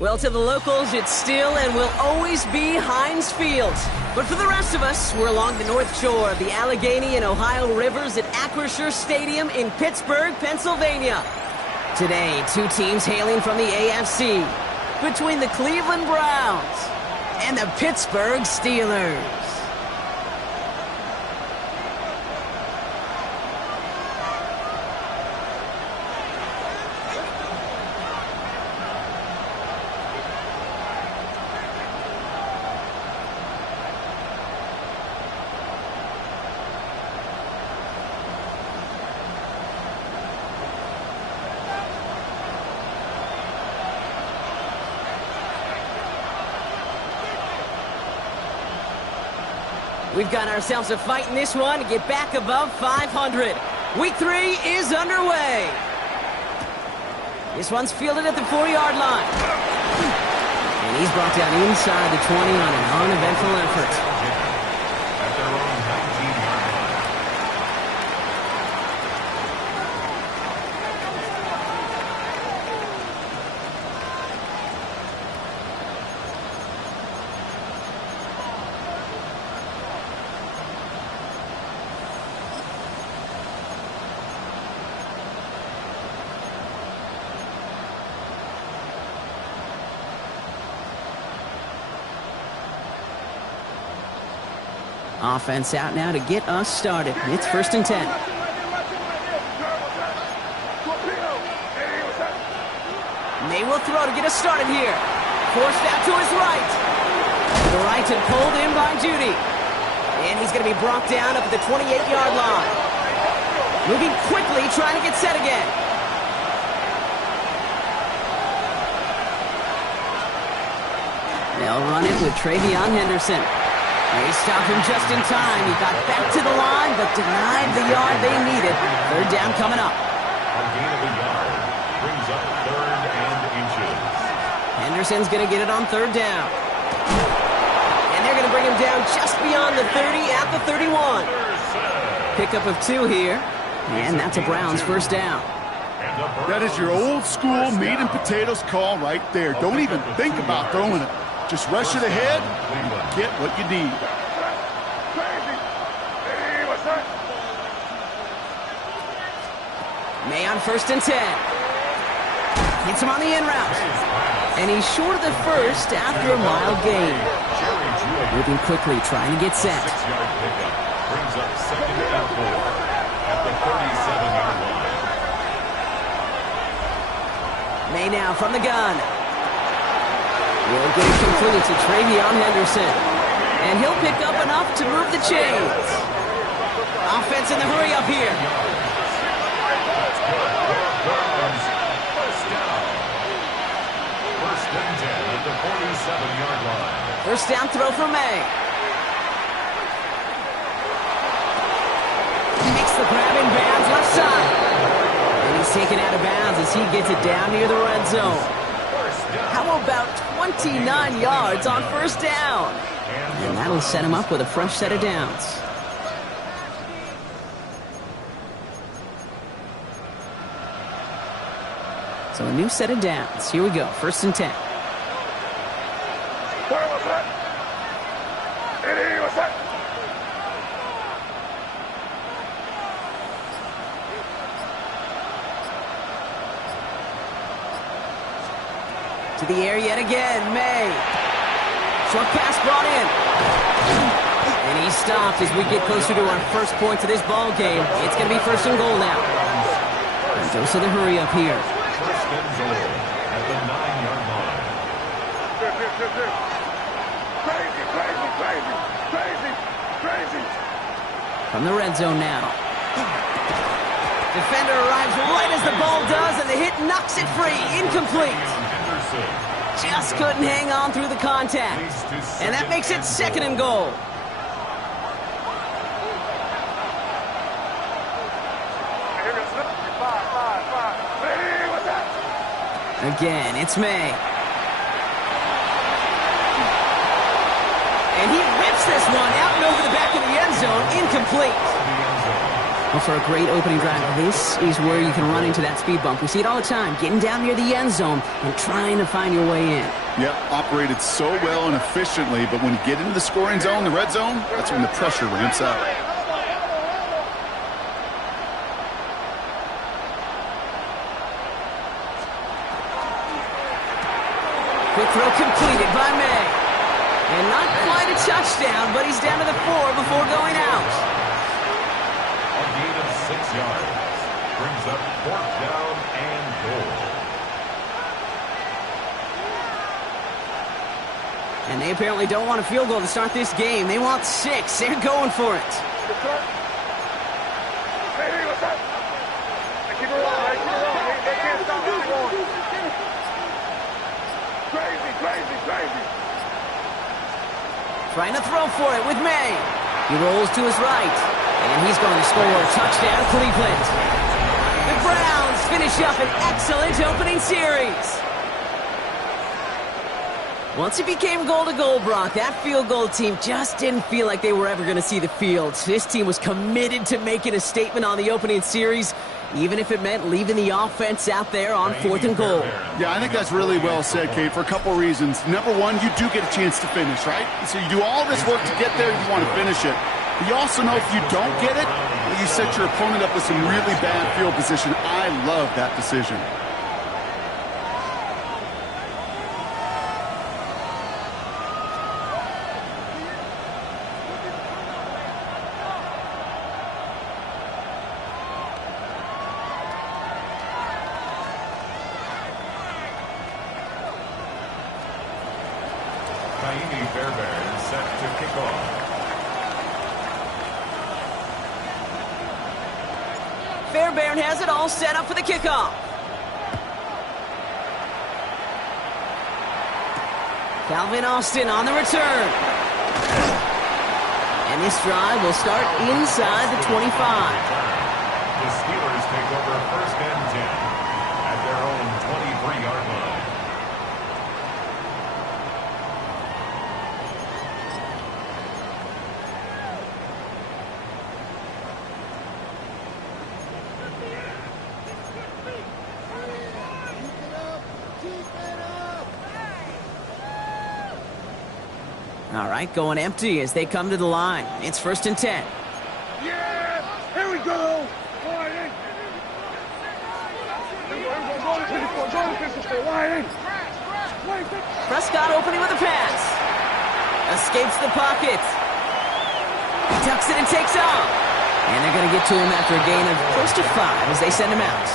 Well, to the locals, it's still and will always be Heinz Field. But for the rest of us, we're along the north shore of the Allegheny and Ohio rivers at Acrisure Stadium in Pittsburgh, Pennsylvania. Today, two teams hailing from the AFC, between the Cleveland Browns and the Pittsburgh Steelers. We've got ourselves a fight in this one to get back above 500. Week 3 is underway. This one's fielded at the 4-yard line. And he's brought down inside the 20 on an uneventful effort. Offense out now to get us started. It's 1st and 10. They will throw to get us started here. Forced out to his right. To the right and pulled in by Judy. And he's going to be brought down up at the 28-yard line. Moving quickly, trying to get set again. They'll run it with Travion Henderson. They stopped him just in time. He got back to the line, but denied the yard they needed. 3rd down coming up. A gain of a yard brings up 3rd and inches. Henderson's going to get it on 3rd down. And they're going to bring him down just beyond the 30 at the 31. Pickup of 2 here. And that's a Browns 1st down. That is your old school meat and potatoes call right there. Don't even think about throwing it. Just rush it ahead and get what you need. May on 1st and 10. Hits him on the in route. And he's short of the first after a mild gain. Moving quickly, trying to get set. 6-yard pickup brings up 2nd and 4 at the 37-yard line. May now from the gun. Will get it complete to Travion Henderson. And he'll pick up enough to move the chains. Offense in the hurry up here. First down. 1st and 10 at the 47-yard line. 1st down throw for May. Makes the grab in bounds left side. And he's taken out of bounds as he gets it down near the red zone. How about 29 yards on 1st down? And that'll set him up with a fresh set of downs. So a new set of downs. Here we go. 1st and 10. To the air yet again, May. Short pass brought in. And he's stopped as we get closer to our first points of this ball game. It's going to be 1st and goal now. And dose of the hurry up here. 1st and goal at the 9-yard line. Crazy. From the red zone now. Defender arrives right as the ball does, and the hit knocks it free. Incomplete. Just couldn't hang on through the contact. And that makes it 2nd and goal. Again, it's May. And he rips this one out and over the back of the end zone. Incomplete. Well, for a great opening drive, this is where you can run into that speed bump. We see it all the time, getting down near the end zone and trying to find your way in. Yep, operated so well and efficiently, but when you get into the scoring zone, the red zone, that's when the pressure ramps up. Quick throw completed by May. And not quite a touchdown, but he's down to the 4 before going out. A gain of 6 yards. Brings up 4th down and goal. And they apparently don't want a field goal to start this game. They want 6. They're going for it. Hey, what's up? Keep it rolling, keep it rolling. They can't stop it going. Crazy. Trying to throw for it with May. He rolls to his right. And he's going to score a touchdown, Cleveland. The Browns finish up an excellent opening series. Once it became goal-to-goal, Brock, that field goal team just didn't feel like they were ever going to see the field. This team was committed to making a statement on the opening series, even if it meant leaving the offense out there on 4th and goal. Yeah, I think that's really well said, Kate, for a couple reasons. Number one, you do get a chance to finish, right? So you do all this work to get there, you want to finish it. But you also know if you don't get it, you set your opponent up with some really bad field position. I love that decision. Fairbairn set to kick off. Fairbairn has it all set up for the kickoff. Calvin Austin on the return. And this drive will start inside the 25. The Steelers take over 1st and 10 at their own 23-yard line. All right, going empty as they come to the line. It's 1st and 10. Yeah! Here we go! Go in! Prescott opening with a pass. Escapes the pocket. He tucks it and takes off. And they're going to get to him after a gain of close to 5 as they send him out.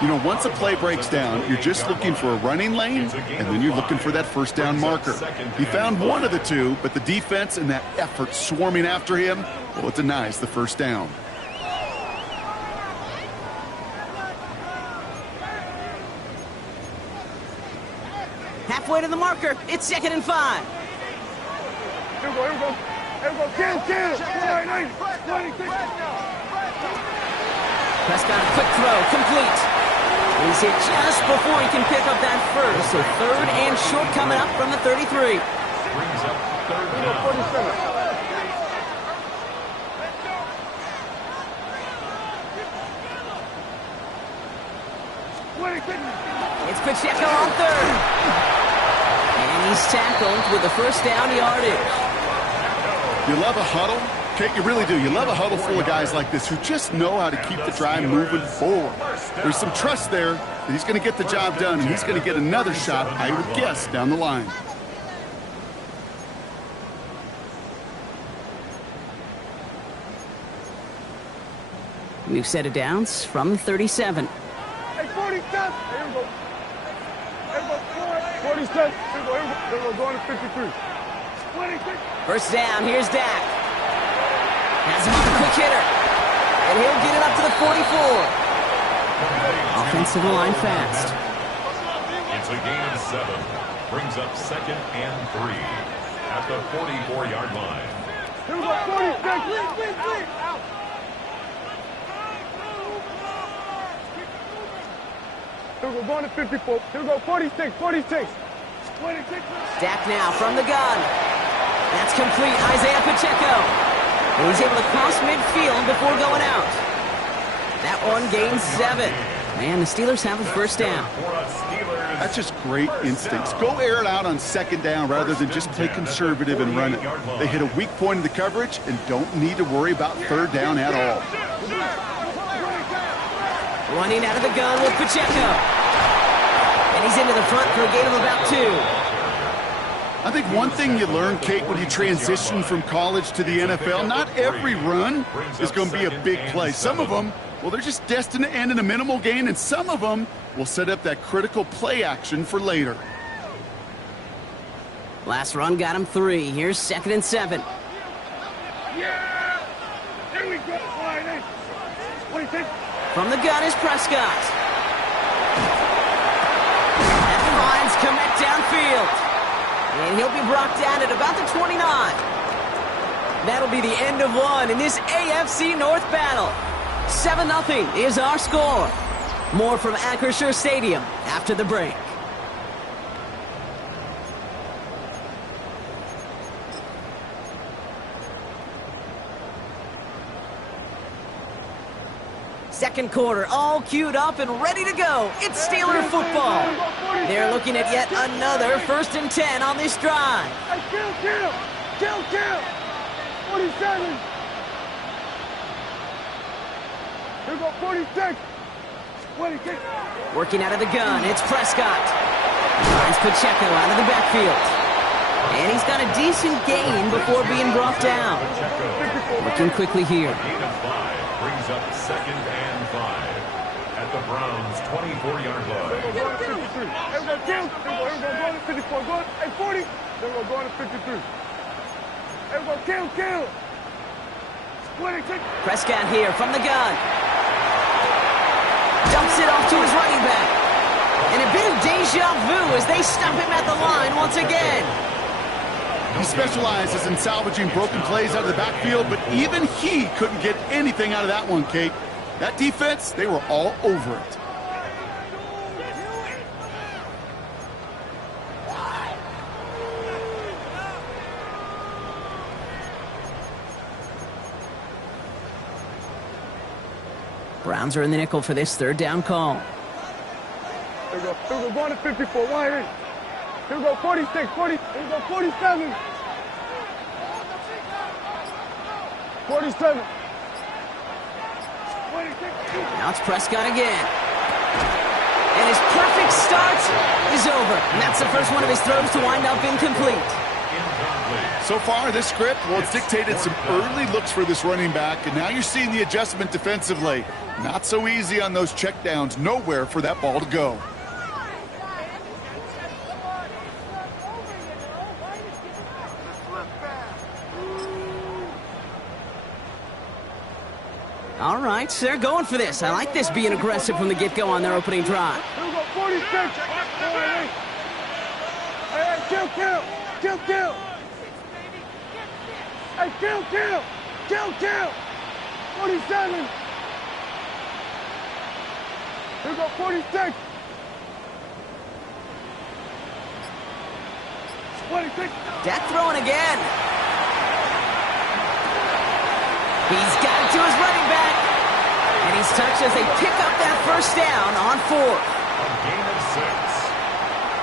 You know, once a play breaks down, you're just looking for a running lane, and then you're looking for that 1st down marker. He found one of the two, but the defense and that effort swarming after him, well, it denies the 1st down. Halfway to the marker. It's 2nd and 5. Here we go. Kill. Prescott, a quick throw, complete. He's hit just before he can pick up that first. So 3rd and short coming up from the 33. Brings up 3rd down. 47. It's Pacheco on 3rd. And he's tackled with the 1st down yardage. You love a huddle? Kate, you really do. You love a huddle full of guys like this who just know how to keep the drive moving forward. There's some trust there that he's going to get the job done, and he's going to get another shot, I would guess, down the line. We've set it downs from the 37. Hey, 47. Here we go. 47. Here we go. Going to 53. 26. 1st down, here's Dak. Has him on a quick hitter. And he'll get it up to the 44. Offensive line fast. It's a gain of 7. Brings up 2nd and 3 at the 44-yard line. Here we go. 46. Here we go. Going to 54. Here we go. 46. 26. Dak now from the gun. That's complete. Isaiah Pacheco. And he's able to cross midfield before going out. That one gains 7. Man, the Steelers have a first down. That's just great instincts. Go air it out on second down rather than just play conservative and run it. They hit a weak point in the coverage and don't need to worry about third down at all. Running out of the gun with Pacheco. And he's into the front for a gain of about 2. I think one thing you learn, Kate, when you transition from college to the NFL, not every run is going to be a big play. Some of them, well, they're just destined to end in a minimal gain, and some of them will set up that critical play action for later. Last run got him 3. Here's 2nd and 7. Yeah! There we go. What do you think? From the gun is Prescott. And finds Kmet downfield. And he'll be brought down at about the 29. That'll be the end of one in this AFC North battle. 7-0 is our score. More from Acrisure Stadium after the break. Second quarter, all queued up and ready to go. It's Steeler football. They're looking at yet another 1st and 10 on this drive. Kill! 47! Here go 46! 26! Working out of the gun, it's Prescott. Finds Pacheco out of the backfield. And he's got a decent gain before being brought down. Looking quickly here. Gain of 5 brings up 2nd and 5 at the Browns' 24-yard line. Everybody kill! Everybody go to 54. Go at 40. Everybody go to 53. Everybody kill! 26. Prescott here from the gun. Dumps it off to his running back. And a bit of deja vu as they stop him at the line once again. He specializes in salvaging broken plays out of the backfield, but even he couldn't get anything out of that one, Kate. That defense, they were all over it. Browns are in the nickel for this 3rd down call. Here we go. Going to 54. Wide in. Here we go. 46. 40. Here we go. 47. 47. 26. Now it's Prescott again. And his perfect start is over. And that's the first one of his throws to wind up incomplete. So far, this script, well, it's dictated some early looks for this running back, and now you're seeing the adjustment defensively. Not so easy on those checkdowns. Nowhere for that ball to go. All right, they're going for this. I like this being aggressive from the get-go on their opening drive. Here we go. 46. Hey, kill! Hey, kill! 47. Here we go. 46. 26. Dak throwing again. He's got it to his running back. And he's touched as they pick up that first down on 4th. A gain of 6.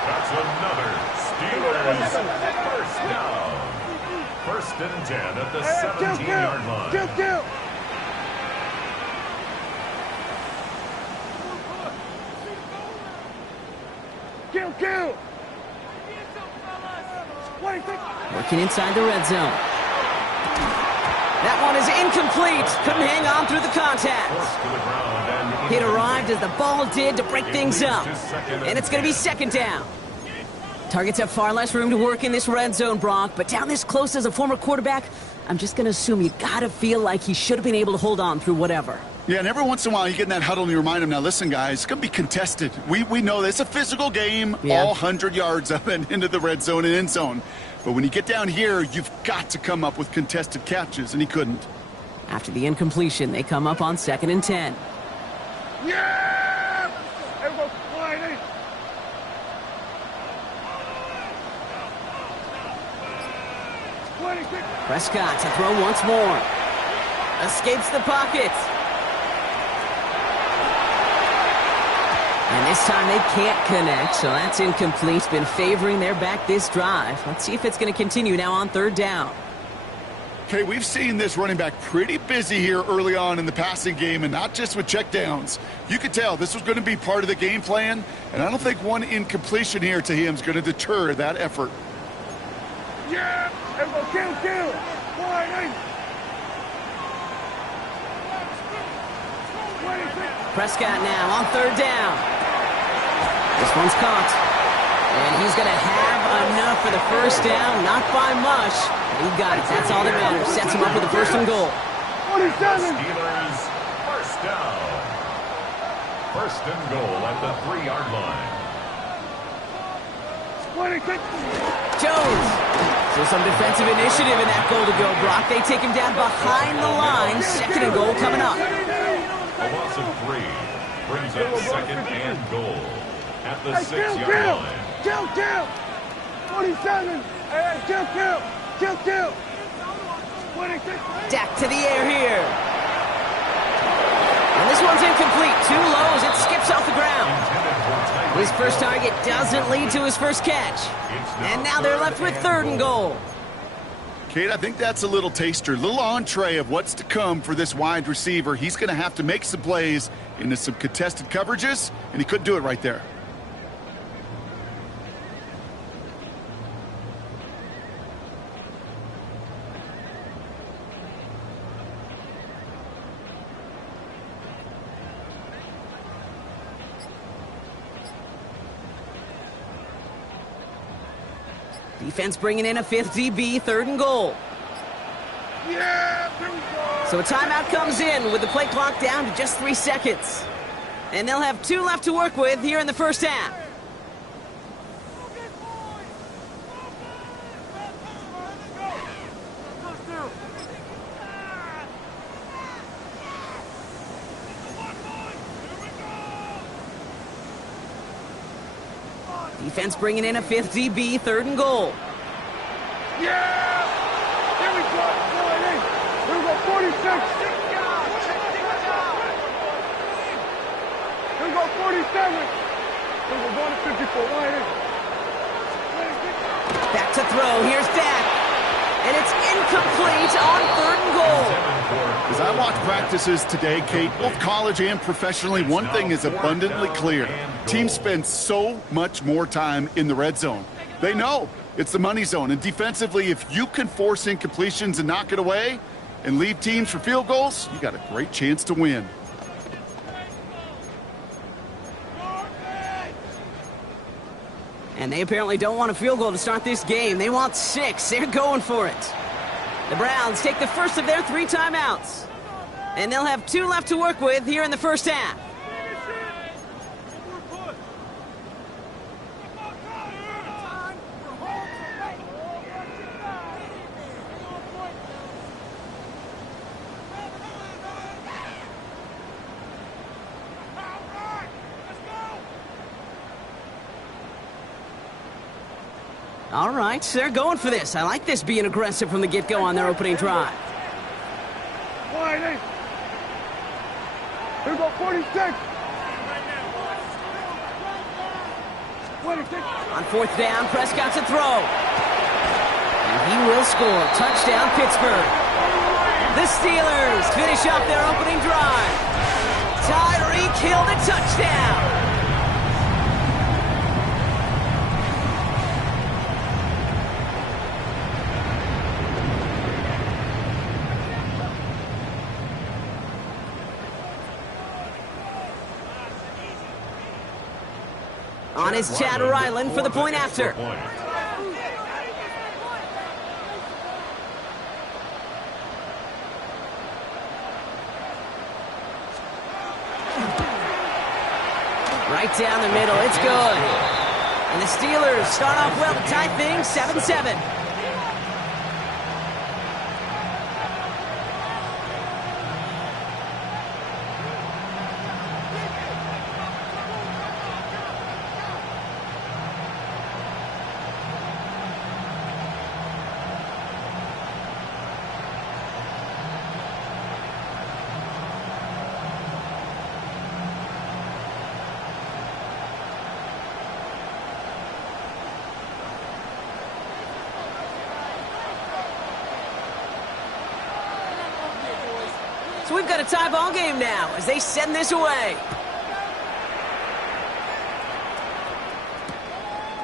That's another Steelers first down. 1st and 10 at the 17-yard line. Kill! Working inside the red zone. That one is incomplete. Couldn't hang on through the contact. It arrived as the ball did to break things up. And it's going to be 2nd down. Targets have far less room to work in this red zone, Brock. But down this close as a former quarterback, I'm just going to assume you got to feel like he should have been able to hold on through whatever. Yeah, and every once in a while you get in that huddle and you remind them, now listen, guys, it's going to be contested. We know this. It's a physical game, all 100 yards of it into the red zone and end zone. But when you get down here, you've got to come up with contested catches, and he couldn't. After the incompletion, they come up on 2nd and 10. Yeah! Everybody flying in. Prescott to throw once more. Escapes the pocket. And this time they can't connect, so that's incomplete. Been favoring their back this drive. Let's see if it's going to continue now on 3rd down. Okay, we've seen this running back pretty busy here early on in the passing game, and not just with checkdowns. You could tell this was going to be part of the game plan, and I don't think one incompletion here to him is going to deter that effort. Yeah! Everybody kill! Wide eight! Prescott now on 3rd down. This one's caught. And he's going to have enough for the first down. Not by much. He got it. That's all that matters. Sets him up with the 1st and goal. 47. Steelers, 1st down. 1st and goal at the 3-yard line. 26. Jones. So some defensive initiative in that goal to go. Brock, they take him down behind the line. 2nd and goal coming up. A loss of 3 brings up 2nd and goal at the 6-yard line. Kill! 47. Hey, kill! 26. Dak to the air here. And this one's incomplete. Too low as it skips off the ground. His first target doesn't lead to his first catch. And now they're left with 3rd and goal. Kate, I think that's a little taster, a little entree of what's to come for this wide receiver. He's going to have to make some plays into some contested coverages, and he couldn't do it right there. Defense bringing in a 5th DB, 3rd and goal. Yeah, here we go. So a timeout comes in with the play clock down to just 3 seconds. And they'll have 2 left to work with here in the first half. Defense bringing in a 5th DB, 3rd and goal. Yeah! Here we go. Here we go, 46. Here we go, 47. Here we go, going to 54. Wide eight. Back to throw. Here's Dak. And it's incomplete on 3rd and goal. As I watch practices today, Kate, both college and professionally, one thing is abundantly clear. Teams spend so much more time in the red zone. They know it's the money zone. And defensively, if you can force incompletions and knock it away and leave teams for field goals, you got a great chance to win. And they apparently don't want a field goal to start this game. They want 6. They're going for it. The Browns take the first of their 3 timeouts. And they'll have 2 left to work with here in the first half. All right, they're going for this. I like this being aggressive from the get-go on their opening drive. Wide eight. Here we go, 46. 26. On 4th down, Prescott to throw. And he will score. Touchdown, Pittsburgh. The Steelers finish off their opening drive. Tyreek Hill to touchdown. On his Chad Ryland for the point after. Right down the middle, it's good. And the Steelers start off well to tie things 7-7. So we've got a tie ball game now as they send this away.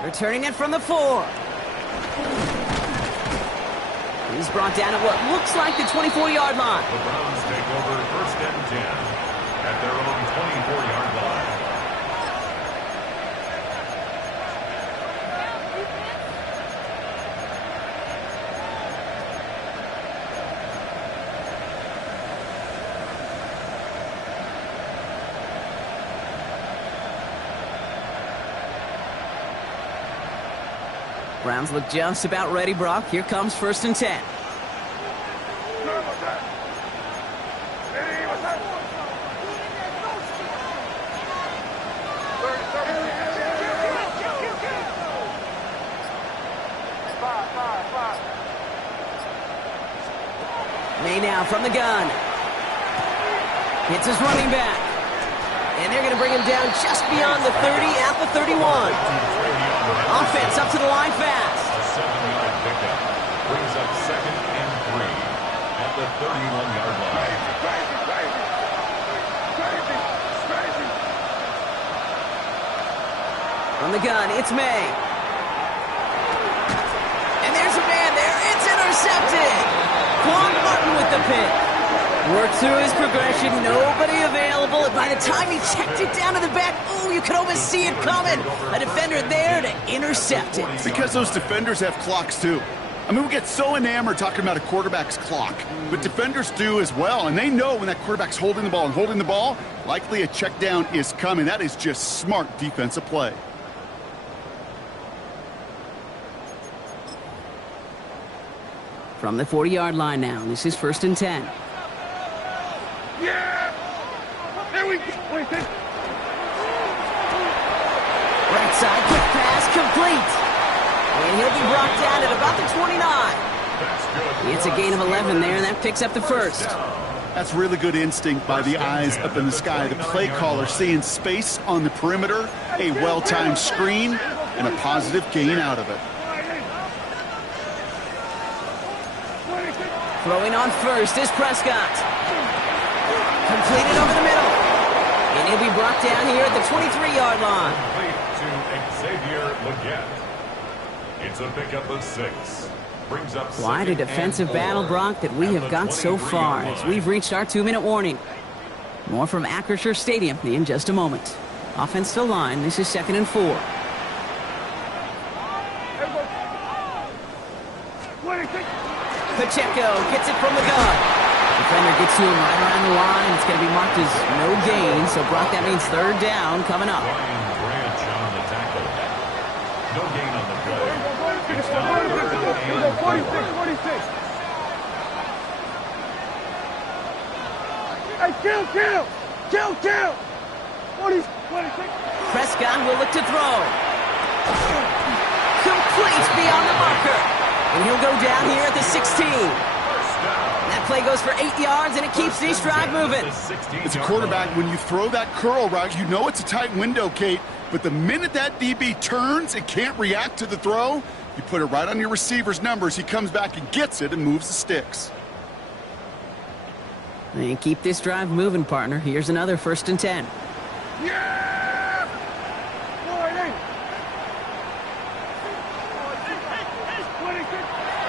Returning it from the 4. He's brought down at what looks like the 24-yard line. The Browns take over 1st and 10 at their own 24-yard line. Browns look just about ready, Brock. Here comes 1st and 10. May now from the gun. Hits his running back. And they're going to bring him down just beyond the 30 at the 31. Offense up to the line fast. A 7-yard pickup brings up 2nd and 3 at the 31-yard line. From the gun, it's May. And there's a man there. It's intercepted. Quan Martin with the pick. Worked through his progression. Nobody available. And by the time he checked it down to the back, ooh, you could almost see it coming. A defender there to intercept it. Because those defenders have clocks, too. I mean, we get so enamored talking about a quarterback's clock, but defenders do as well, and they know when that quarterback's holding the ball and holding the ball, likely a check down is coming. That is just smart defensive play. From the 40-yard line now, this is 1st and 10. Yeah! There we go. Right side, quick pass, complete. And he'll be brought down at about the 29. It's a gain of 11 there, and that picks up the 1st. That's really good instinct by the eyes up in the sky. The play caller seeing space on the perimeter, a well-timed screen, and a positive gain out of it. Throwing on 1st is Prescott. Completed over the middle. And he'll be brought down here at the 23-yard line. Complete to Xavier Legette. It's a pickup of 6. Brings up Quite a defensive battle, Brock, that we have got so far as we've reached our 2-minute warning. More from Acrisure Stadium in just a moment. Offense to line. This is 2nd and 4. Pacheco gets it from the gun. Defender gets to him right around the line. It's going to be marked as no gain. So, Brock, that means 3rd down coming up. Branch on the tackle. No gain on the play. It's 46. Hey, kill! 26. Prescott will look to throw. Complete beyond the marker. And he'll go down here at the 16. That play goes for 8 yards, and it keeps this drive moving. It's a quarterback. When you throw that curl route, you know it's a tight window, Kate. But the minute that DB turns and can't react to the throw, you put it right on your receiver's numbers. He comes back and gets it and moves the sticks. And keep this drive moving, partner. Here's another 1st and 10. Yeah!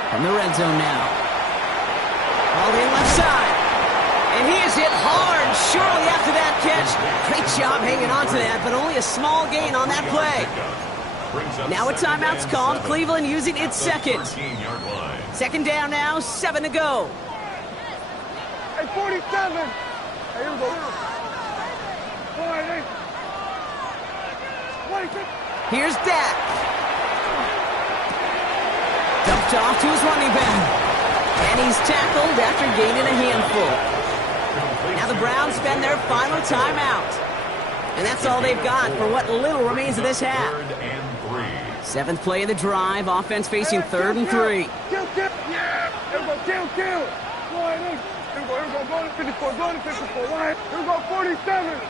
From the red zone now. All in left side. And he is hit hard shortly after that catch. Great job hanging on to that, but only a small gain on that play. Now a timeout's called. Cleveland using its 2nd. 2nd down now, 7 to go. Hey, 47. Hey, here we go. 26. Here's Dak. Dumped off to his running back. And he's tackled after gaining a handful. Now the Browns spend their final timeout. And that's all they've got for what little remains of this half. 7th play of the drive. Offense facing 3rd and 3. Kill. Yeah. Here we go. Here we go. Go to 54. Go to 54. Here we go. 47.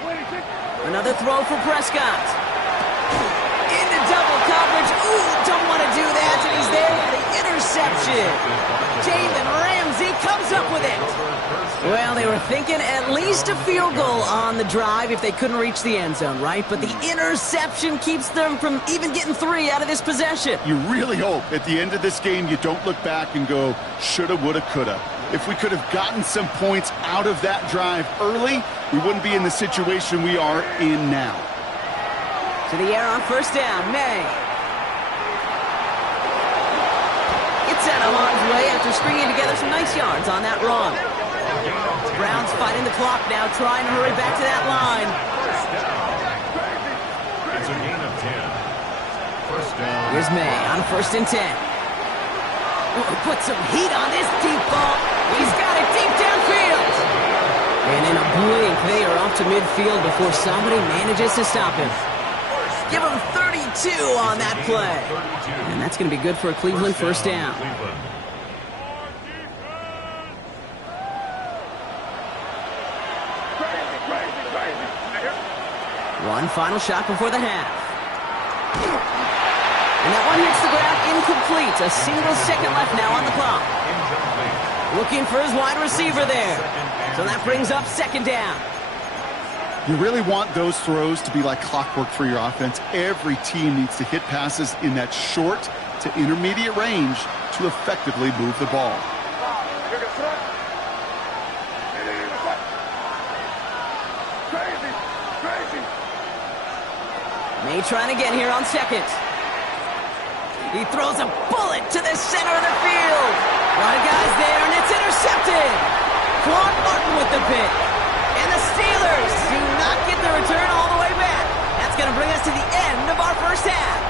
26. Another throw for Prescott. Into double coverage. Ooh, don't want to do that. And he's there for the interception. Jalen Ramsey comes up with it. Well, they were thinking at least a field goal on the drive if they couldn't reach the end zone, right? But the interception keeps them from even getting 3 out of this possession. You really hope at the end of this game you don't look back and go, shoulda, woulda, coulda. If we could have gotten some points out of that drive early, we wouldn't be in the situation we are in now. To the air on first down, May. It's out of harm's way after stringing together some nice yards on that run. Browns fighting the clock now, trying to hurry back to that line. It's a gain of 10. First down. Here's May on 1st and 10. Put some heat on this deep ball. He's got it deep downfield. And in a blink, they are off to midfield before somebody manages to stop him. Give him 32 on that play. And that's going to be good for a Cleveland first down. One final shot before the half. And that one hits the ground incomplete. A single second left now on the clock. Looking for his wide receiver there. So that brings up 2nd down. You really want those throws to be like clockwork for your offense. Every team needs to hit passes in that short to intermediate range to effectively move the ball. May trying again here on 2nd. He throws a bullet to the center of the field. A lot of guys there, and it's intercepted. Claude Martin with the pick. And the Steelers do not get the return all the way back. That's going to bring us to the end of our first half.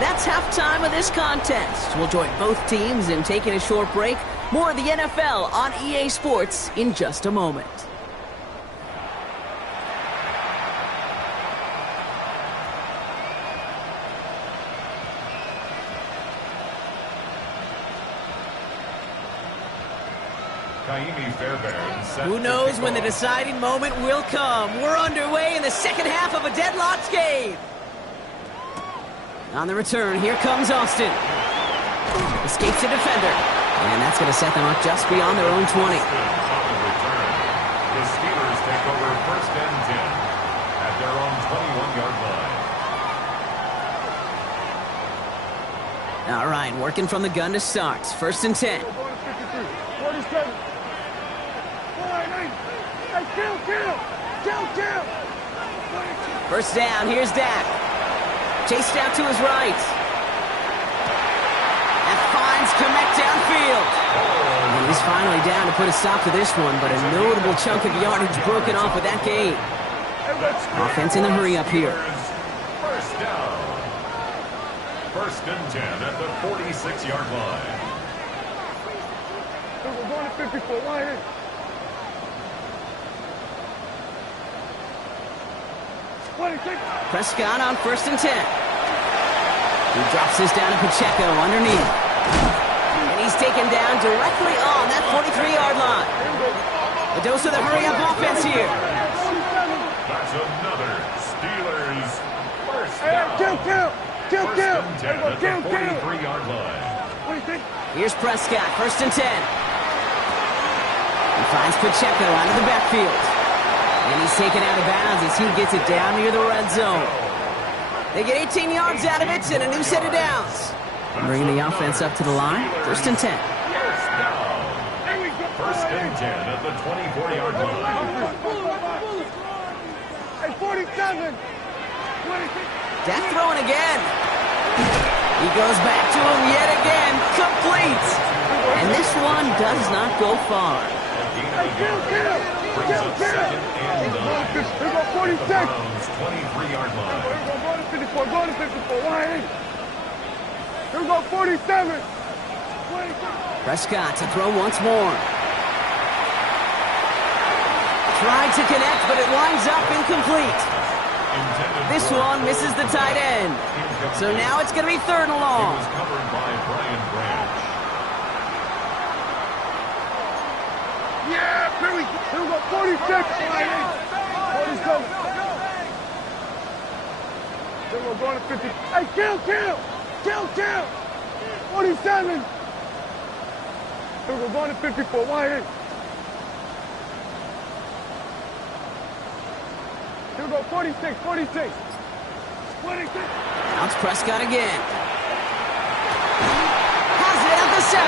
That's halftime of this contest. We'll join both teams in taking a short break. More of the NFL on EA Sports in just a moment. Who knows when the deciding moment will come. We're underway in the second half of a deadlocked game. On the return, here comes Austin. Escapes a defender. And that's going to set them up just beyond their own 20. The Steelers take over 1st and 10 at their own 21-yard line. All right, working from the gun to start. 1st and 10. First down, here's Dak. Chased out to his right. And finds Kmet downfield. And he's finally down to put a stop to this one, but a notable chunk of yardage broken off with that gain. Offense in the hurry up here. First down. 1st and 10 at the 46-yard line. We're going to 54. Line in. Prescott on 1st and 10. He drops this down to Pacheco underneath. And he's taken down directly on that 43-yard line. A dose of the hurry-up offense here. That's another Steelers first down. Kill. 1st and 10 at the 43-yard line. Here's Prescott, 1st and 10. He finds Pacheco out of the backfield. And he's taken out of bounds as he gets it down near the red zone. They get 18 yards out of it and a new set of downs. Bringing the offense up to the line. 1st and 10. First down. 1st and 10 at the 24-yard line. 47. Dak throwing again. He goes back to him yet again. Complete. And this one does not go far. Brings up 2nd and 9. Here go 46. Browns 23-yard line. Go to 54. Go to 54. Line in. Here go 47. Prescott to throw once more. Tried to connect, but it winds up incomplete. This one misses the tight end. So now it's going to be 3rd and long. It was covered by Brian Branch. Yeah, here we go 46. Line in. 47. Here we Then we're going to 50. Hey, kill! 47. Then we're going to 54. Wide in. Here we go, 46. 26. Bounce Prescott again. Has it at the 7.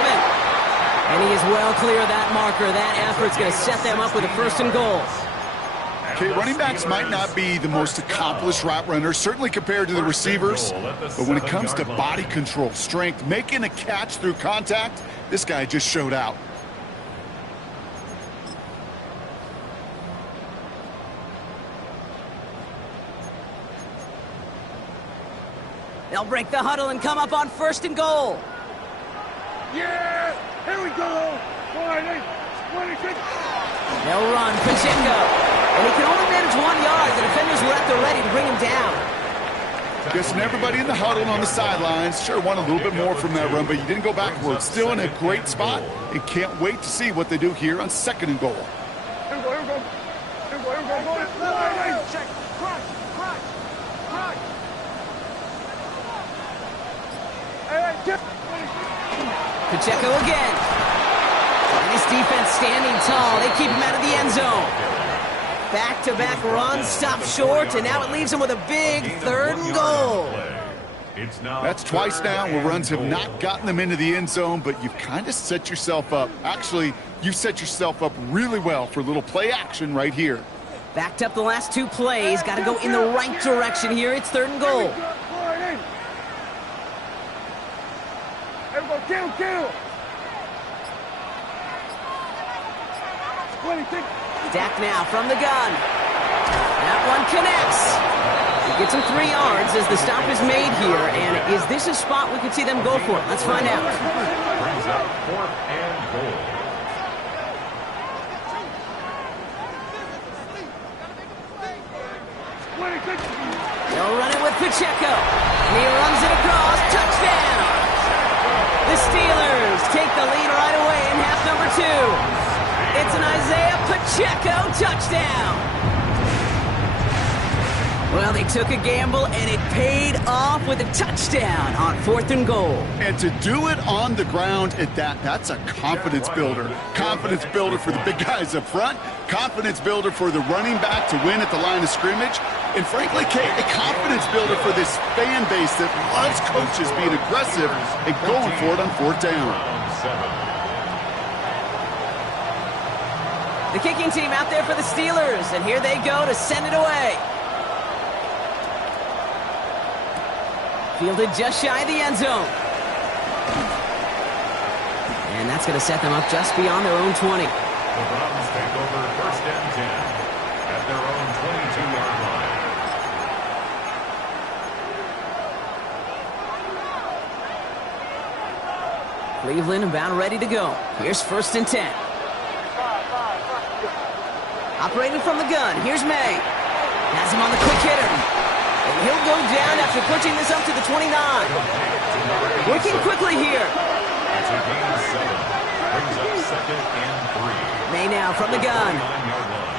And he is well clear of that marker. That effort's going to set them up with a 1st and goal. Okay, running backs might not be the most accomplished route runners, certainly compared to the receivers. But when it comes to body control, strength, making a catch through contact, this guy just showed out. They'll break the huddle and come up on 1st and goal. Yeah! Here we go! 26. They'll run Pacheco. And he can only manage 1 yard. The defenders were at the ready to bring him down. Guessing everybody in the huddle on the sidelines sure want a little bit more from that run, but you didn't go backwards. Still in a great spot, and can't wait to see what they do here on 2nd and goal. Here we go. Check. Crunch. Hey, Pacheco again. And this defense standing tall. They keep him out of the end zone. Back-to-back runs, stop short, and now it leaves him with a big 3rd and goal. That's twice now where runs have not gotten them into the end zone, but you've kind of set yourself up. Actually, you've set yourself up really well for a little play action right here. Backed up the last 2 plays. Got to go in the right direction here. It's 3rd and goal. Everybody kill! 26. Dak now from the gun. That one connects. He gets him 3 yards as the stop is made here. And is this a spot we could see them go for? Let's find out. Brings up 4th and goal. They'll run it with Pacheco. And he runs it across. Touchdown! The Steelers take the lead right away in half number 2. It's an Isaiah Pacheco touchdown. Well, they took a gamble, and it paid off with a touchdown on 4th and goal. And to do it on the ground at that's a confidence builder. Confidence builder for the big guys up front. Confidence builder for the running back to win at the line of scrimmage. And frankly, Kate, a confidence builder for this fan base that loves coaches being aggressive and going for it on 4th down. The kicking team out there for the Steelers, and here they go to send it away. Fielded just shy of the end zone. And that's going to set them up just beyond their own 20. The Browns take over 1st and 10 at their own 22-yard line. Cleveland about ready to go. Here's 1st and 10. Operating from the gun, here's May. Has him on the quick hitter. And he'll go down after pushing this up to the 29. Working quickly here. It's a gain of 7. Brings up 2nd and 3. May now from the gun. 9-yard line.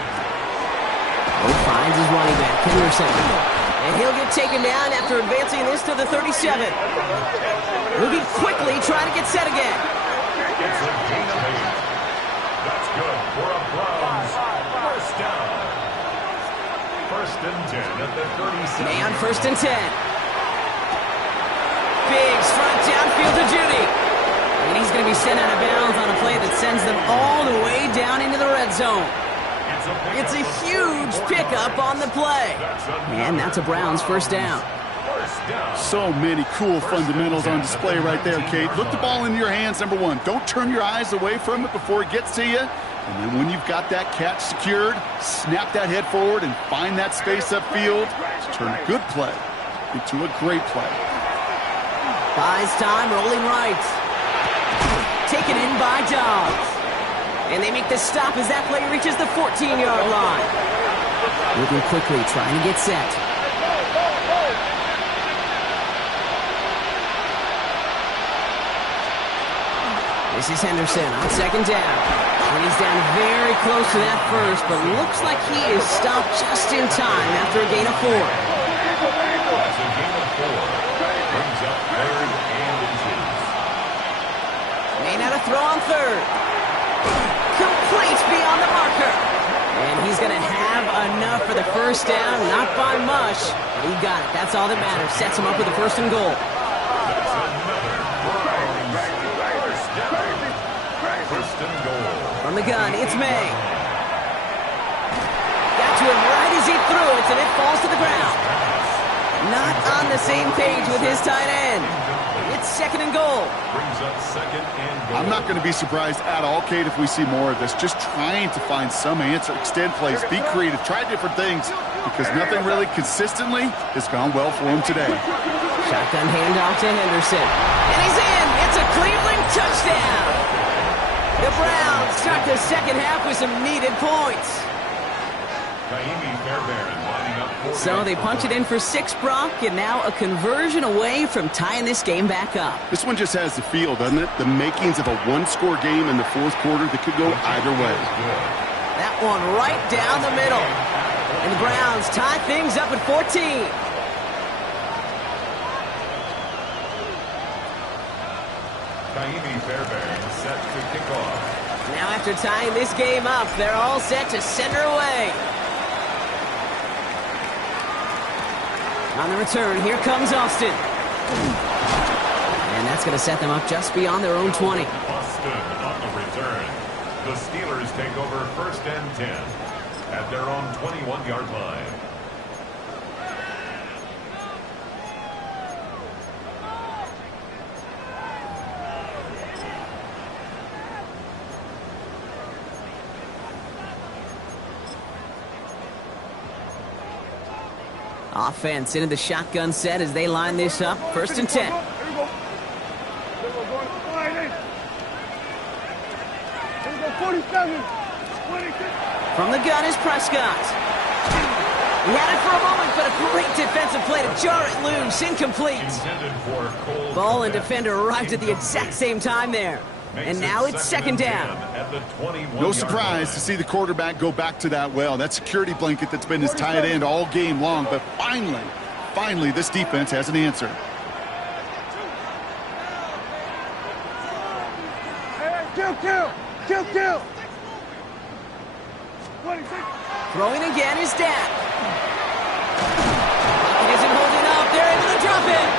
Finds his running back, Henderson. And he'll get taken down after advancing this to the 37. Moving quickly, trying to get set again. It's a gain of 8. That's good for a Browns 1st down. 1st and 10 at the 37. May on 1st and 10. Biggs front downfield to Judy. And he's going to be sent out of bounds on a play that sends them all the way down into the red zone. It's a huge pickup on the play. And that's a Browns 1st down. So many cool fundamentals on display right there, Kate. Look the ball into your hands, number 1. Don't turn your eyes away from it before it gets to you. And then when you've got that catch secured, snap that head forward and find that space upfield to turn a good play into a great play. Buys time, rolling right. Taken in by Dobbs. And they make the stop as that play reaches the 14-yard line. Moving quickly, trying to get set. This is Henderson on 2nd down. And he's down very close to that first, but looks like he is stopped just in time after a gain of 4. That's a gain throw on third. Complete beyond the marker. And he's going to have enough for the first down. Not by much, but he got it. That's all that matters. Sets him up with a first and goal. First and goal. From the gun, it's May. Got to him right as he threw it, and it falls to the ground. Not on the same page with his tight end. It's second and goal. Brings up second and goal. I'm not going to be surprised at all, Kate, if we see more of this. Just trying to find some answer, extend plays, be creative, try different things, because nothing really consistently has gone well for him today. Shotgun handoff to Henderson. And he's in. It's a Cleveland touchdown. The Browns start the second half with some needed points. So they punch it in for 6, Brock, and now a conversion away from tying this game back up. This one just has the feel, doesn't it? The makings of a one-score game in the fourth quarter that could go either way. That one right down the middle. And the Browns tie things up at 14. Fairbairn set to kick off. Now after tying this game up, they're all set to send her away. On the return, here comes Austin. And that's going to set them up just beyond their own 20. Austin on the return. The Steelers take over first and 10 at their own 21-yard line. Offense into the shotgun set as they line this up. First and 10. From the gun is Prescott. He had it for a moment, but a great defensive play to jar it loose. Incomplete. Ball and defender arrived at the exact same time there. And now it's second down. No surprise to see the quarterback go back to that well. That security blanket that's been his tight end all game long. But finally, this defense has an answer. Kill. Throwing again is Dak. It isn't holding up. They're able to drop it.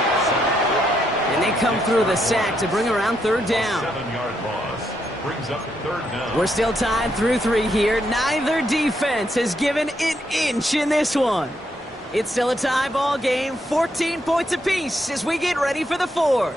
And they come through the sack to bring around third down. 7-yard loss brings up third down. We're still tied through 3 here. Neither defense has given an inch in this one. It's still a tie ball game, 14 points apiece as we get ready for the 4th.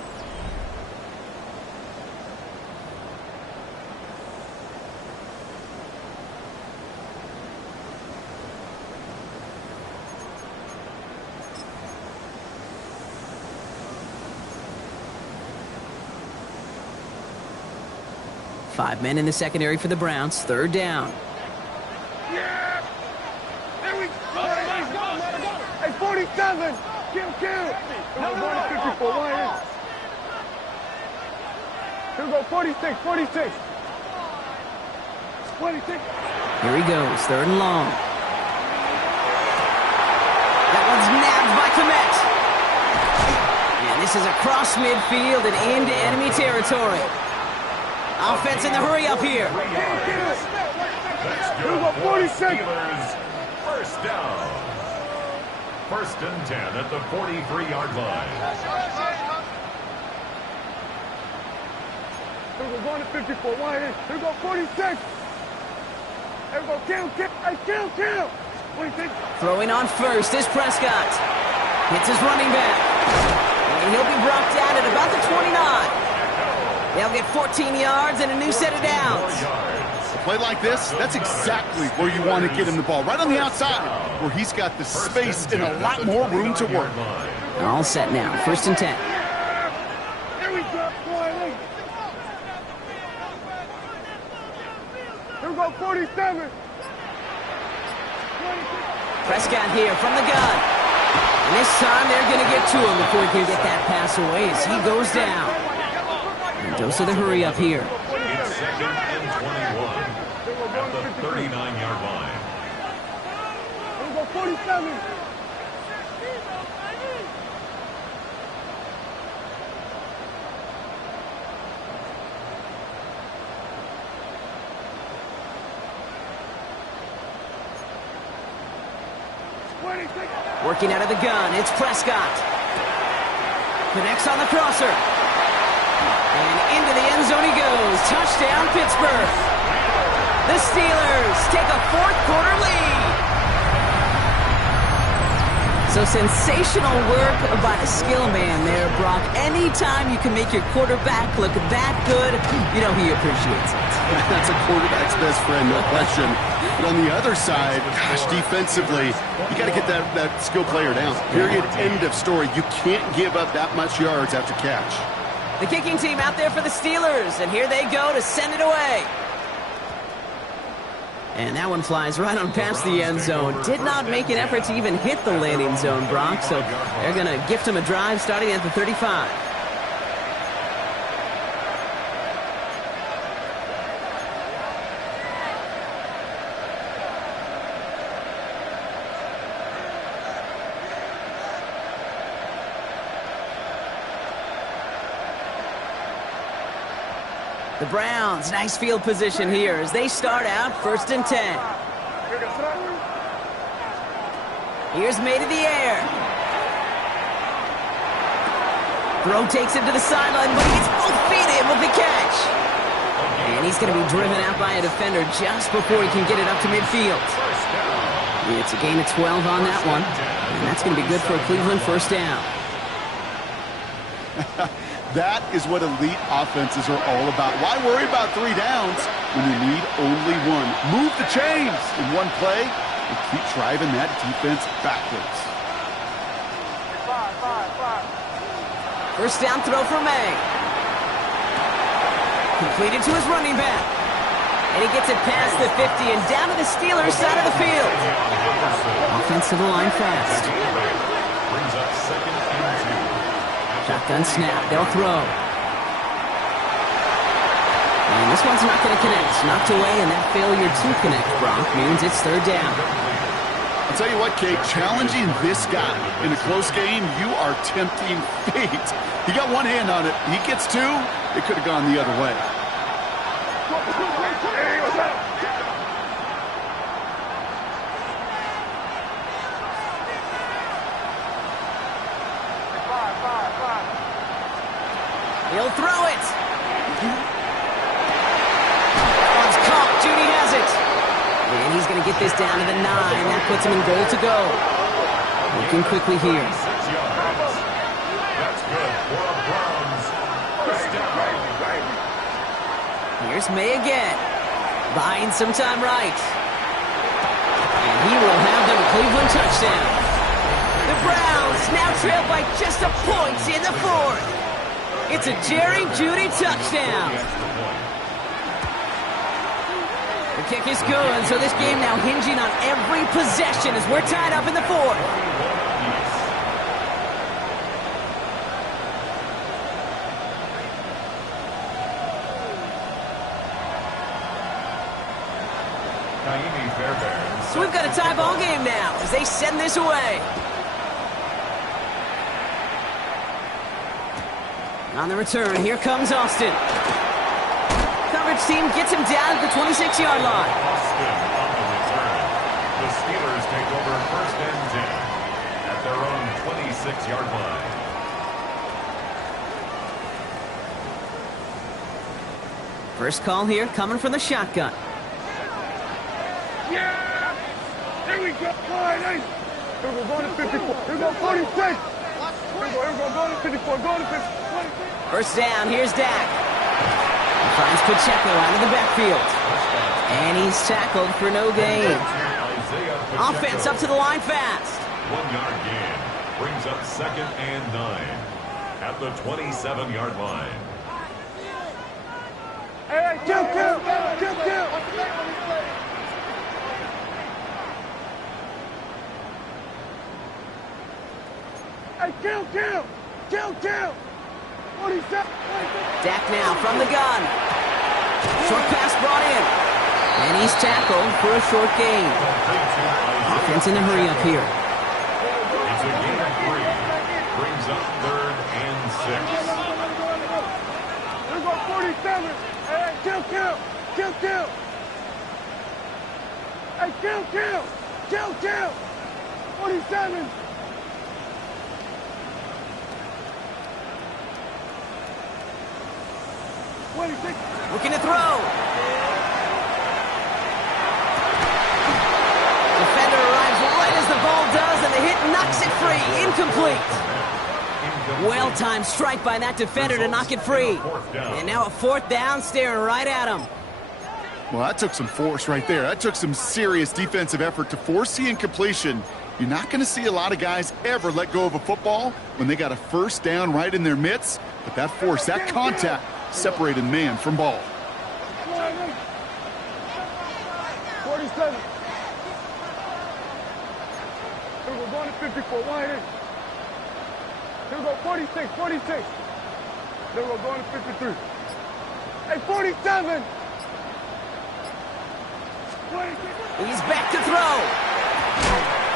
Five men in the secondary for the Browns. Third down. Yeah! There we go! Hey, 47! Kill! We're going to 54. One in. Here we go, 46. 26. Here he goes, third and long. That one's nabbed by Komet. And this is across midfield and into enemy territory. Offense in the hurry up here. Here we go, 46. First down. First and 10 at the 43-yard line. We're going to 54. One in. Here we go, 46. Here we go, kill. Hey, kill. 26. Throwing on first is Prescott. Hits his running back. And he'll be brought down at about the 29. They'll get 14 yards and a new set of downs. A play like this, that's exactly where you want to get him the ball. Right on the outside, where he's got the space and a lot more room to work. All set now. First and 10. Here we go. Here we go, 47. Prescott here from the gun. And this time they're going to get to him before he can get that pass away as he goes down. And dose of the hurry up here. It's second and 21 at the 39-yard line. Here we go, 47. Working out of the gun, it's Prescott. Connects on the crosser. And into the end zone he goes. Touchdown, Pittsburgh. The Steelers take a fourth-quarter lead. So sensational work by the skill man there, Brock. Anytime you can make your quarterback look that good, you know he appreciates it. That's a quarterback's best friend, no question. But on the other side, gosh, defensively, you got to get that skill player down. Period, end of story. You can't give up that much yards after catch. The kicking team out there for the Steelers, and here they go to send it away. And that one flies right on past the end zone. Did not make an effort to even hit the landing zone, Brock, so they're going to gift him a drive starting at the 35. The Browns, nice field position here as they start out 1st and 10. Here's May to the air. Throw takes him to the sideline, but he gets both feet in with the catch. And he's going to be driven out by a defender just before he can get it up to midfield. It's a gain of 12 on that one. And that's going to be good for a Cleveland first down. That is what elite offenses are all about. Why worry about 3 downs when you need only one? Move the chains in one play and keep driving that defense backwards. First down throw for May. Completed to his running back. And he gets it past the 50 and down to the Steelers' side of the field. Offense to the line fast. Brings up 2nd and 2. Shotgun snap. They'll throw. And this one's not going to connect. Knocked away, and that failure to connect, Brock, means it's 3rd down. I'll tell you what, Kate, challenging this guy in a close game, you are tempting fate. He got one hand on it. He gets 2. It could have gone the other way. He'll throw it. One's caught. Judy has it. And he's going to get this down to the 9. That puts him in goal to go. Looking quickly here. That's good for a Browns first down. Here's May again. Buying some time right. And he will have the Cleveland touchdown. The Browns now trail by just a point in the 4th. It's a Jerry Jeudy touchdown. The kick is good, so this game now hinging on every possession as we're tied up in the 4th. So we've got a tie ball game now as they send this away. On the return, here comes Austin. Coverage team gets him down at the 26-yard line. Austin on the return. The Steelers take over 1st and 10 at their own 26-yard line. First call here coming from the shotgun. Yeah! Here we go. All right, hey. Here we go, going to 54. Here we go, 46. Here we go, going to 54. Going to 54. First down, here's Dak. He finds Pacheco out of the backfield. And he's tackled for no gain. Offense up to the line fast. 1-yard gain brings up 2nd and 9 at the 27-yard line. Hey, kill. Hey, kill. What is that? Dak now from the gun. Short pass brought in. And he's tackled for a short gain. Offense in a hurry up here. It's a gain of 3. Brings up 3rd and 6. Here go 47. Hey, kill. Hey, kill. 47. Looking to throw. Defender arrives right as the ball does, and the hit knocks it free. Incomplete. Well-timed strike by that defender to knock it free. And now a fourth down staring right at him. Well, that took some force right there. That took some serious defensive effort to force the incompletion. You're not going to see a lot of guys ever let go of a football when they got a first down right in their midst. But that force, that contact, separated man from ball. 47. Here we go, going to 54. One hit. Here we go, 46, 46. Here we go, going to 53. Hey, 47. He's back to throw.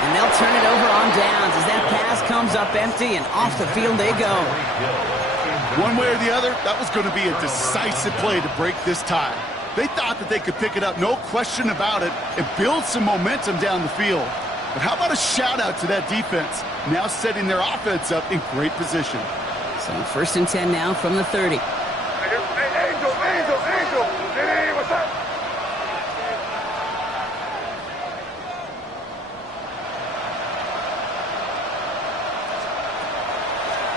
And they'll turn it over on downs as that pass comes up empty, and off the field they go. One way or the other, that was going to be a decisive play to break this tie. They thought that they could pick it up, no question about it, and build some momentum down the field. But how about a shout-out to that defense, now setting their offense up in great position. So first and 10 now from the 30. Hey, Angel. Hey, what's up?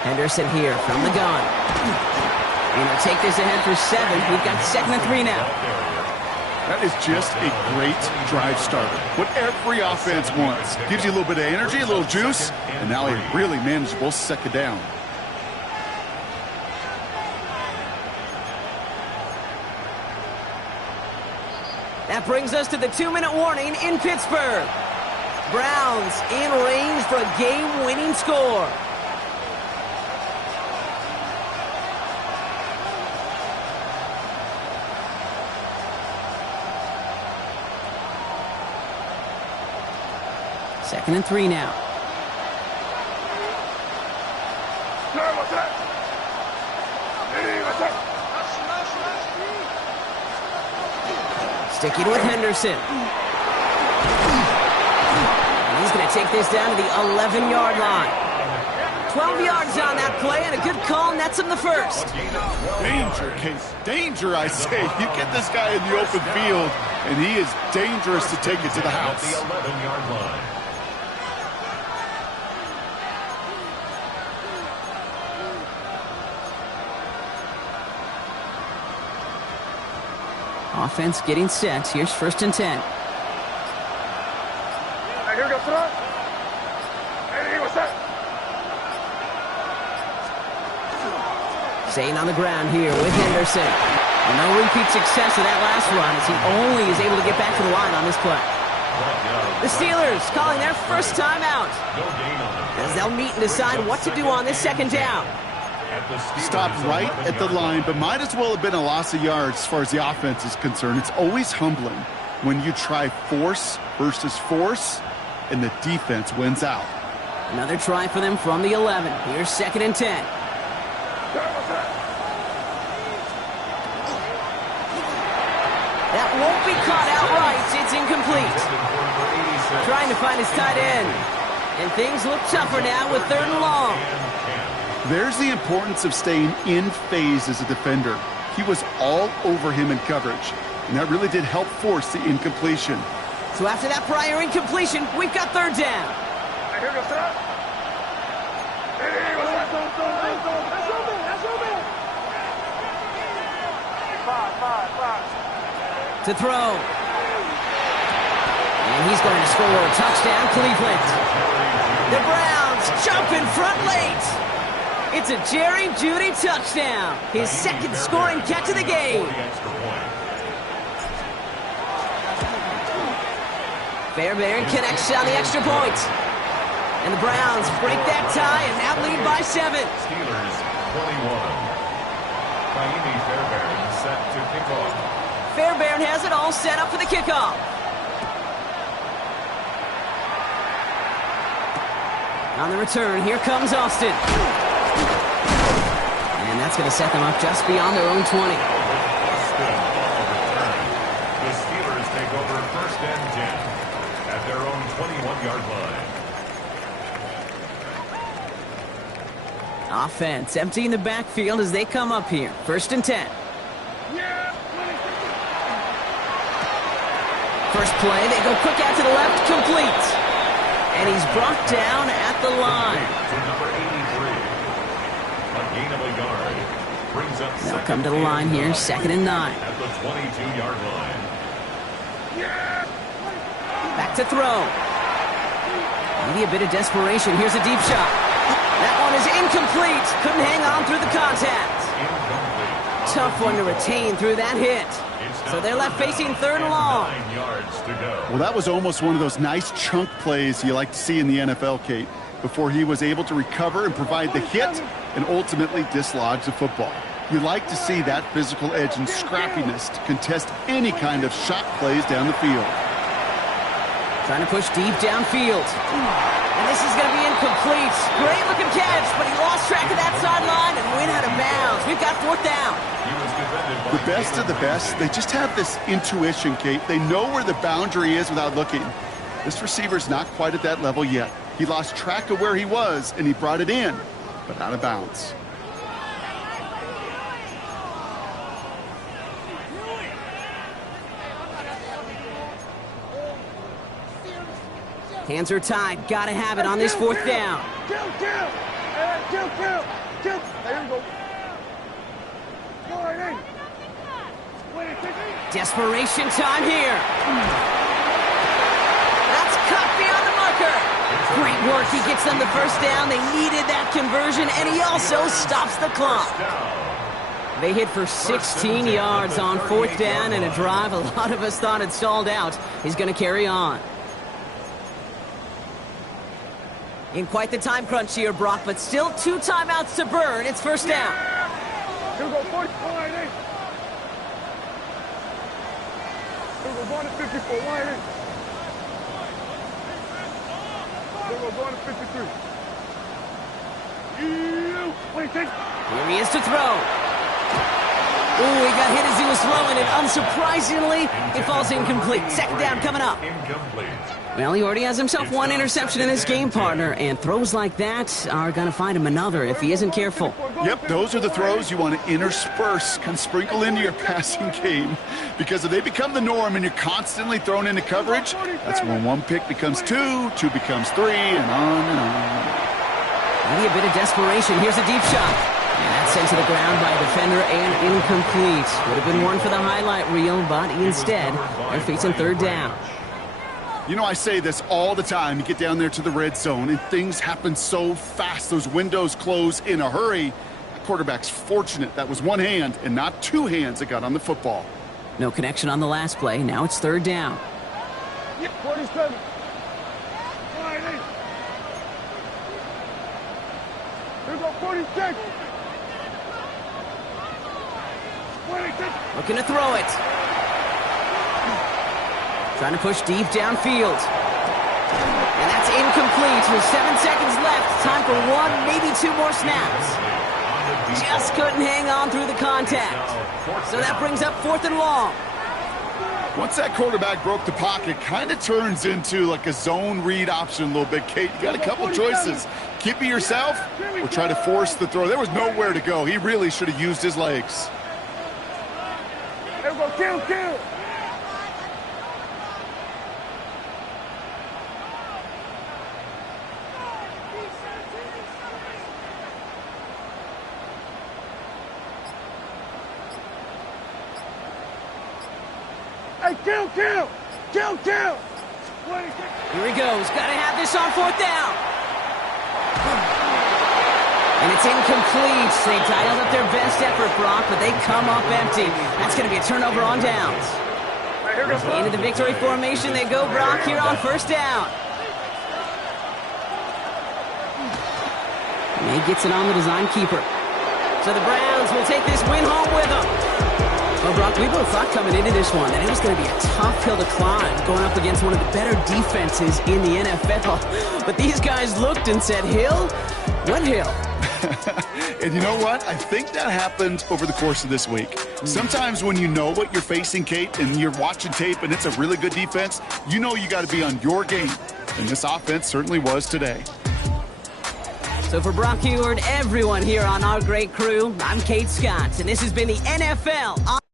Henderson here from the gun. And they'll take this ahead for 7. We've got 2nd and 3 now. That is just a great drive starter. What every offense wants. Gives you a little bit of energy, a little juice, and now a really manageable second down. That brings us to the 2-minute warning in Pittsburgh. Browns in range for a game-winning score. Second and 3 now. Sticking with Henderson. And he's going to take this down to the 11-yard line. 12 yards on that play, and a good call nets him the first. Danger, Case. Danger, I say. You get this guy in the open field, and he is dangerous to take it to the house. The 11-yard line. Offense getting set. Here's first and 10. Hey, here we go, front. Hey, what's up? Staying on the ground here with Henderson. And no repeat success of that last run as he only is able to get back to the line on this play. The Steelers calling their first time out as they'll meet and decide what to do on this second down. Stopped right at the line, but might as well have been a loss of yards as far as the offense is concerned. It's always humbling when you try force versus force, and the defense wins out. Another try for them from the 11. Here's second and 10. That won't be caught outright. It's incomplete. Trying to find his tight end. And things look tougher now with 3rd and long. There's the importance of staying in phase as a defender. He was all over him in coverage, and that really did help force the incompletion. So after that prior incompletion, we've got 3rd down. Here goes up. Hey, what's up? Five. To throw. And he's going to score a touchdown, Cleveland. The Browns jump in front late. It's a Jerry Jeudy touchdown. His 2nd scoring catch of the game. Fairbairn connects on the extra point. And the Browns break that tie and now lead by 7. Steelers 21. Fairbairn set to kick off. Fairbairn has it all set up for the kickoff. On the return, here comes Austin. And that's going to set them up just beyond their own 20. The Steelers take over first and 10 at their own 21-yard line. Offense emptying the backfield as they come up here. 1st and 10. First play, they go quick out to the left, complete. And he's brought down at the line. To number 83. A gain of a yard. Brings up They'll come to the line here, 2nd and 9. At the 22-yard line. Back to throw. Maybe a bit of desperation. Here's a deep shot. That one is incomplete. Couldn't hang on through the contact. Incomplete. Tough one to retain through that hit. So they're left facing 3rd and long. 9 yards to go. Well, that was almost one of those nice chunk plays you like to see in the NFL, Kate, before he was able to recover and provide the hit and ultimately dislodge the football. You like to see that physical edge and scrappiness to contest any kind of shot plays down the field. Trying to push deep downfield. And this is going to be incomplete. Great looking catch, but he lost track of that sideline and went out of bounds. We've got 4th down. The best of the best, they just have this intuition, Kate. They know where the boundary is without looking. This receiver's not quite at that level yet. He lost track of where he was, and he brought it in, but out of bounds. Hands are tied. Got to have it on this 4th down. Kill. There you go. Go right in. Desperation time here. That's cut beyond the marker. Great work. He gets them the 1st down. They needed that conversion, and he also stops the clock. They hit for 16 yards on 4th down and a drive a lot of us thought had stalled out. He's going to carry on. In quite the time crunch here, Brock, but still 2 timeouts to burn. It's 1st down. Here we go, 40. Go right in. Here we go, going to 54. Right in. Here we go, going to 53. Here he is to throw. Ooh, he got hit as he was throwing, and unsurprisingly, it falls incomplete. 2nd down coming up. Incomplete. Well, he already has himself 1 interception in his game, partner, and throws like that are going to find him another if he isn't careful. Yep, those are the throws you want to intersperse, kind of sprinkle into your passing game. Because if they become the norm and you're constantly thrown into coverage, that's when 1 pick becomes 2, 2 becomes 3, and on and on. Maybe a bit of desperation. Here's a deep shot. And that's sent to the ground by a defender and incomplete. Would have been one for the highlight reel, but instead, they're facing 3rd down. You know, I say this all the time. You get down there to the red zone, and things happen so fast. Those windows close in a hurry. That quarterback's fortunate that was 1 hand and not 2 hands that got on the football. No connection on the last play. Now it's 3rd down. 47. Right in. Here we go, 46. 26. Looking to throw it. Trying to push deep downfield. And that's incomplete with 7 seconds left. Time for 1, maybe 2 more snaps. Just couldn't hang on through the contact. So that brings up 4th and long. Once that quarterback broke the pocket, kind of turns into like a zone read option a little bit, Kate. You got a couple choices. Keep it yourself or try to force the throw. There was nowhere to go. He really should have used his legs. Here we go, kill. Hey, kill! Here he goes. Got to have this on 4th down. And it's incomplete. They dialed up their best effort, Brock, but they come up empty. That's going to be a turnover on downs. Into the victory formation they go, Brock, here on 1st down. May gets it on the design keeper. So the Browns will take this win home with them. Well, Brock, we both thought coming into this one that it was going to be a tough hill to climb, going up against one of the better defenses in the NFL. But these guys looked and said, Hill? What hill? And you know what? I think that happened over the course of this week. Sometimes when you know what you're facing, Kate, and you're watching tape and it's a really good defense, you know you got to be on your game. And this offense certainly was today. So for Brock Huard, everyone here on our great crew, I'm Kate Scott, and this has been the NFL